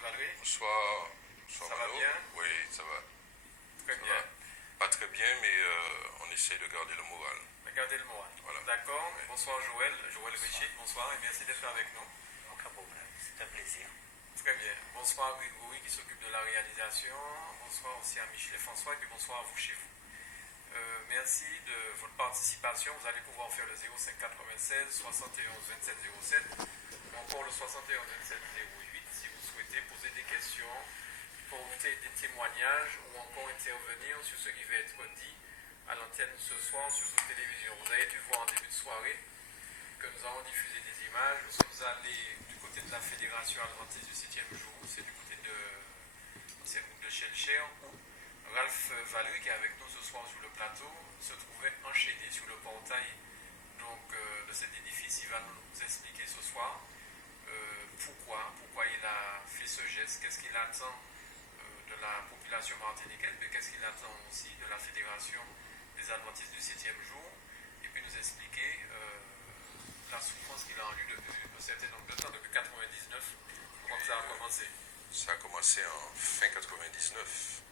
Valérie. Bonsoir. Ça va bien? Oui, ça va. Très Ça bien. va. Pas très bien, mais on essaie de garder le moral. Regardez le moral. Voilà. D'accord. Oui. Bonsoir Joël. Joël Richard, bonsoir et merci d'être avec nous. Aucun problème, c'est un plaisir. Très bien. Bonsoir Grégory qui s'occupe de la réalisation. Bonsoir aussi à Michel et François et puis bonsoir à vous chez vous. Merci de votre participation. Vous allez pouvoir faire le 05 96 71 27 07 ou encore le 71 27 08 si vous souhaitez poser des questions, porter des témoignages ou encore intervenir sur ce qui va être dit à l'antenne ce soir sur cette télévision. Vous avez dû voir en début de soirée que nous avons diffusé des images. Nous sommes allés du côté de la Fédération adventiste du 7e jour, c'est du côté de Shelcher, où Ralph Valéry, qui est avec nous ce soir sur le plateau, se trouvait enchaîné sur le portail de cet édifice. Il va nous expliquer ce soir pourquoi il a fait ce geste, qu'est-ce qu'il attend de la population martiniquaise, mais qu'est-ce qu'il attend aussi de la Fédération des adventistes du 7e jour, et puis nous expliquer la souffrance qu'il a en lui depuis un certain nombre de temps, depuis 99, comment ça a commencé. Ça a commencé en fin 99.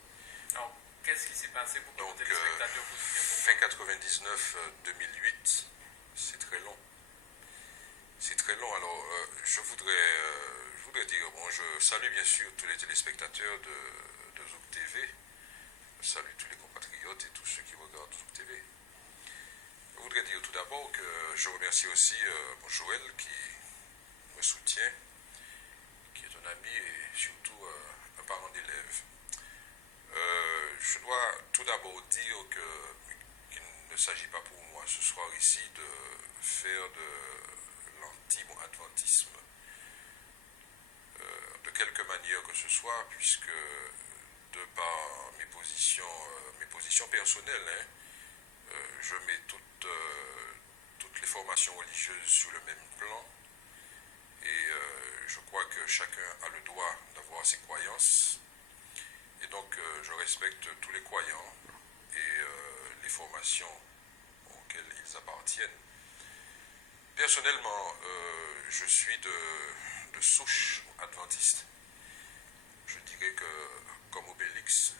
Alors, qu'est-ce qui s'est passé pour que les téléspectateurs puissent fin 99, 2008, c'est très long. C'est très long. Alors, je voudrais dire, bon, je salue bien sûr tous les téléspectateurs de Zouk TV. Je salue tous les compatriotes et tous ceux qui regardent Zouk TV. Je voudrais dire tout d'abord que je remercie aussi Joël qui me soutient, qui est un ami et surtout un parent d'élève. Je dois tout d'abord dire qu'il ne s'agit pas pour moi ce soir ici de faire de l'anti-adventisme de quelque manière que ce soit, puisque de par mes positions personnelles, je mets toutes les formations religieuses sur le même plan et je crois que chacun a le droit d'avoir ses croyances. Et donc, je respecte tous les croyants et les formations auxquelles ils appartiennent. Personnellement, je suis de souche adventiste. Je dirais que, comme Obélix,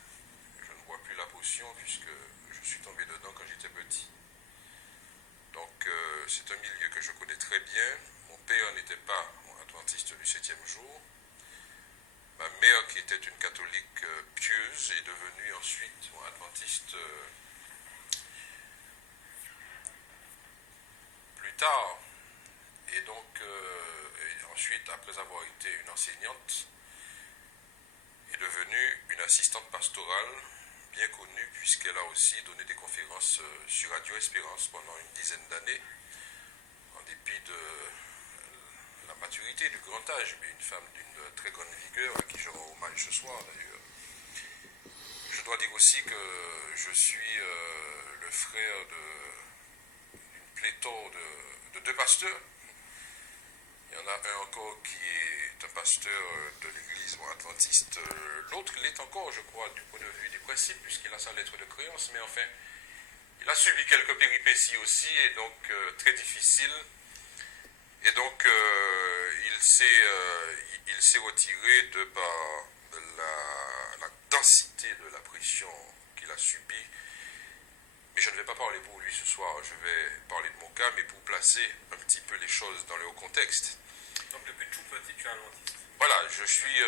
je ne bois plus la potion puisque je suis tombé dedans quand j'étais petit. Donc, c'est un milieu que je connais très bien. Mon père n'était pas adventiste du 7e jour. Ma mère, qui était une catholique pieuse, est devenue ensuite adventiste plus tard. Et donc, ensuite, après avoir été une enseignante, est devenue une assistante pastorale bien connue, puisqu'elle a aussi donné des conférences sur Radio Espérance pendant une dizaine d'années, en dépit de la maturité, du grand âge, mais une femme d'une très grande vigueur, à qui je rends hommage ce soir d'ailleurs. Je dois dire aussi que je suis le frère d'une pléthore de deux pasteurs. Il y en a un encore qui est un pasteur de l'église adventiste. L'autre l'est encore, je crois, du point de vue des principes, puisqu'il a sa lettre de créance, mais enfin, il a subi quelques péripéties aussi, et donc très difficiles. Et donc, il s'est retiré de par la densité de la pression qu'il a subie. Mais je ne vais pas parler pour lui ce soir, je vais parler de mon cas, mais pour placer un petit peu les choses dans leur contexte. Donc, depuis tout petit, tu es adventiste. Voilà, je suis,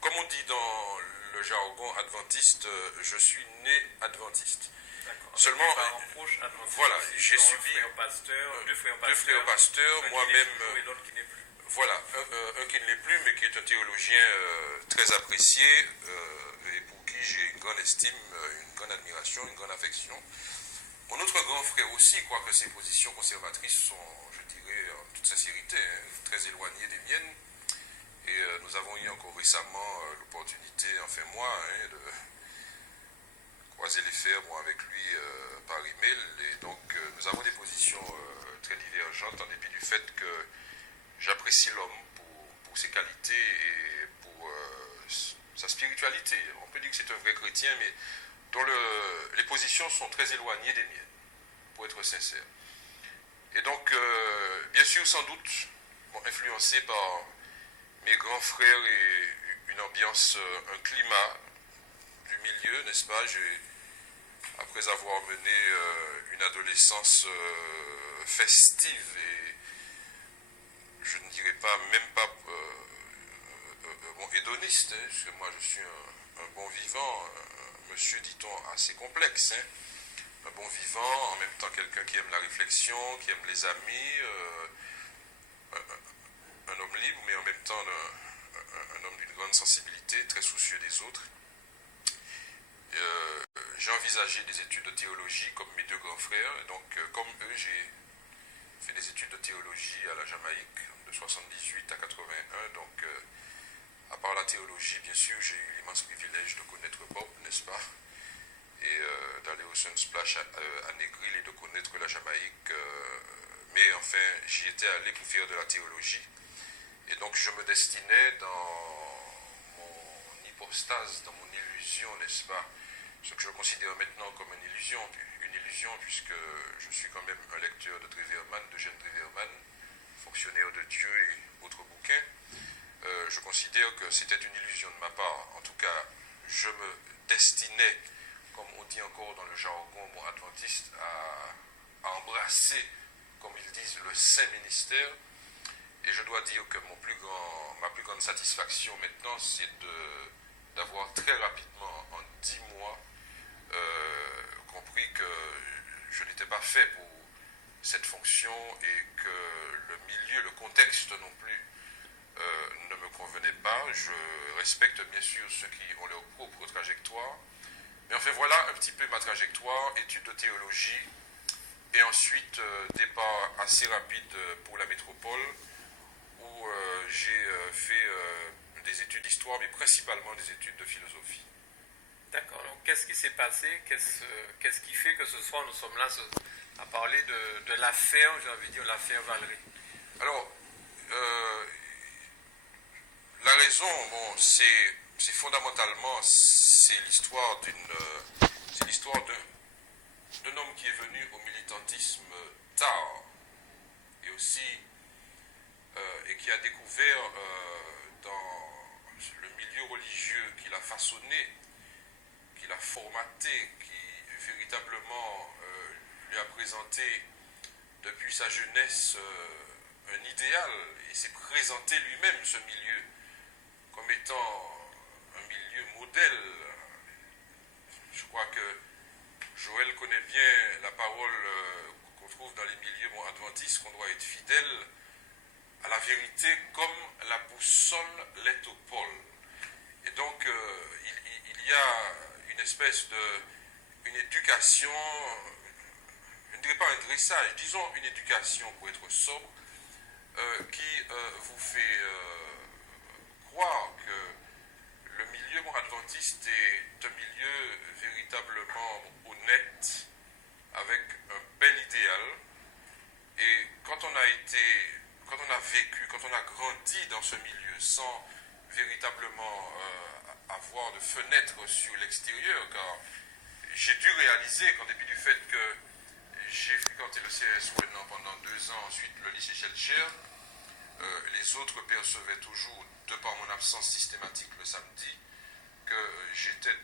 comme on dit dans le jargon adventiste, je suis né adventiste. D'accord. Seulement, voilà, j'ai subi deux frères pasteurs, moi-même, et l'autre qui n'est plus. Voilà, un qui ne l'est plus, mais qui est un théologien très apprécié et pour qui j'ai une grande estime, une grande admiration, une grande affection. Mon autre grand frère aussi croit que ses positions conservatrices sont, je dirais, en toute sincérité, très éloignées des miennes. Et nous avons eu encore récemment l'opportunité, enfin moi, de croiser les fers avec lui par email. Et donc nous avons des positions très divergentes en dépit du fait que j'apprécie l'homme pour ses qualités et pour sa spiritualité. On peut dire que c'est un vrai chrétien, mais dont les positions sont très éloignées des miennes, pour être sincère. Et donc, bien sûr, sans doute, influencé par mes grands frères et une ambiance, un climat du milieu, n'est-ce pas? Après avoir mené une adolescence festive et je ne dirais pas, même pas bon, hédoniste, hein, parce que moi je suis un bon vivant, un monsieur, dit-on, assez complexe, hein, un bon vivant, en même temps quelqu'un qui aime la réflexion, qui aime les amis, un homme libre, mais en même temps un homme d'une grande sensibilité, très soucieux des autres. J'ai envisagé des études de théologie comme mes deux grands frères, donc comme eux, j'ai fait des études de théologie à la Jamaïque, de 78 à 81, donc à part la théologie, bien sûr, j'ai eu l'immense privilège de connaître Bob, n'est-ce pas, et d'aller au Sunsplash à Negril et de connaître la Jamaïque, mais enfin, j'y étais allé pour faire de la théologie, et donc je me destinais dans mon hypostase, dans mon illusion, n'est-ce pas, ce que je considère maintenant comme une illusion puisque je suis quand même un lecteur de Treverman, de Jean Treverman, fonctionnaire de Dieu et autres bouquins. Je considère que c'était une illusion de ma part. En tout cas, je me destinais, comme on dit encore dans le jargon adventiste, à embrasser, comme ils disent, le saint ministère. Et je dois dire que ma plus grande satisfaction maintenant, c'est d'avoir très rapidement, en 10 mois, compris que je n'étais pas fait pour cette fonction et que le milieu, le contexte non plus ne me convenait pas. Je respecte bien sûr ceux qui ont leur propre trajectoire, mais enfin voilà un petit peu ma trajectoire, études de théologie et ensuite départ assez rapide pour la métropole où j'ai fait des études d'histoire mais principalement des études de philosophie. D'accord, donc qu'est-ce qui s'est passé? Qu'est-ce qui fait que ce soir nous sommes là à parler de l'affaire, j'ai envie de dire l'affaire Valery? Alors, la raison, bon, c'est fondamentalement, c'est l'histoire d'un homme qui est venu au militantisme tard et aussi et qui a découvert dans le milieu religieux qu'il a façonné, qu'il a formaté, qui véritablement lui a présenté depuis sa jeunesse un idéal et s'est présenté lui-même ce milieu comme étant un milieu modèle. Je crois que Joël connaît bien la parole qu'on trouve dans les milieux adventistes, qu'on doit être fidèle à la vérité comme la boussole l'est au pôle. Et donc il y a une espèce une éducation, je ne dirais pas un dressage, disons une éducation pour être sobre, qui vous fait croire que le milieu adventiste est un milieu véritablement honnête, avec un bel idéal. Et quand on a vécu, quand on a grandi dans ce milieu sans véritablement avoir de fenêtre sur l'extérieur, car j'ai dû réaliser qu'en dépit du fait que j'ai fréquenté le CRS Ouénan pendant 2 ans, ensuite le lycée Schellcher, les autres percevaient toujours, de par mon absence systématique le samedi, que j'étais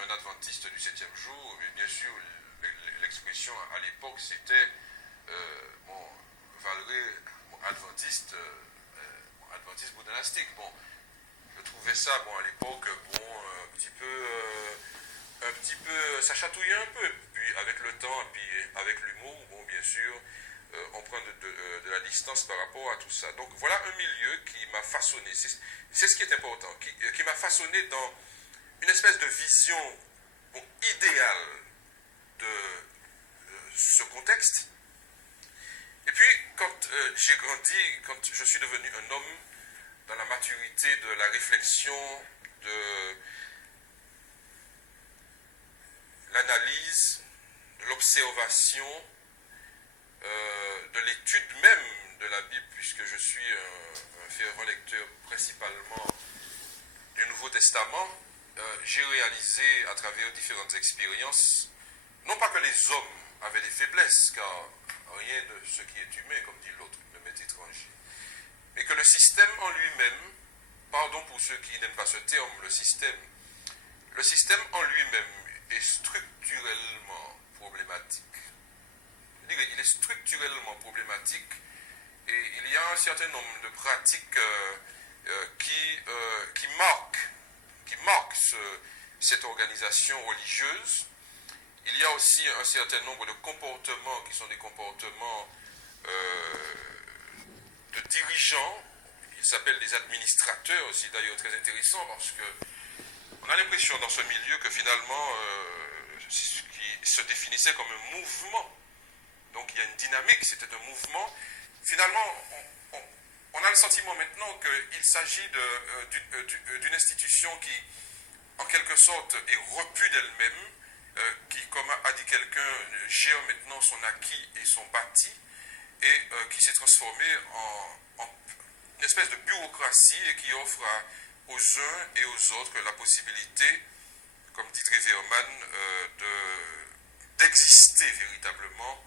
un adventiste du 7e jour. Mais bien sûr, l'expression à l'époque, c'était Valery, adventiste monastique. Bon, je trouvais ça, à l'époque, un petit peu, ça chatouillait un peu. Puis avec le temps, et puis avec l'humour, bien sûr, on prend de la distance par rapport à tout ça. Donc voilà un milieu qui m'a façonné. C'est ce qui est important, qui m'a façonné dans une espèce de vision idéale de ce contexte. Et puis, quand j'ai grandi, quand je suis devenu un homme dans la maturité de la réflexion, de l'analyse, de l'observation, de l'étude même de la Bible, puisque je suis un fervent lecteur principalement du Nouveau Testament, j'ai réalisé à travers différentes expériences, non pas que les hommes avaient des faiblesses, car rien de ce qui est humain, comme dit l'autre, ne m'est étranger, mais que le système en lui-même, pardon pour ceux qui n'aiment pas ce terme, le système en lui-même est structurellement problématique. Il est structurellement problématique et il y a un certain nombre de pratiques qui marquent cette organisation religieuse. Il y a aussi un certain nombre de comportements qui sont des comportements de dirigeants. Ils s'appellent des administrateurs aussi, d'ailleurs très intéressant parce que on a l'impression dans ce milieu que finalement ce qui se définissait comme un mouvement. Donc il y a une dynamique, c'était un mouvement. Finalement, on a le sentiment maintenant qu'il s'agit d'une institution qui, en quelque sorte, est repue d'elle-même, qui, comme a dit quelqu'un, gère maintenant son acquis et son bâti, et qui s'est transformée en une espèce de bureaucratie et qui offre aux uns et aux autres la possibilité, comme dit Treverman, d'exister véritablement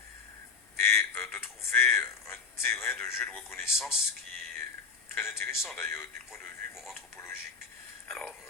et de trouver un terrain de jeu de reconnaissance qui est très intéressant d'ailleurs du point de vue anthropologique. Alors,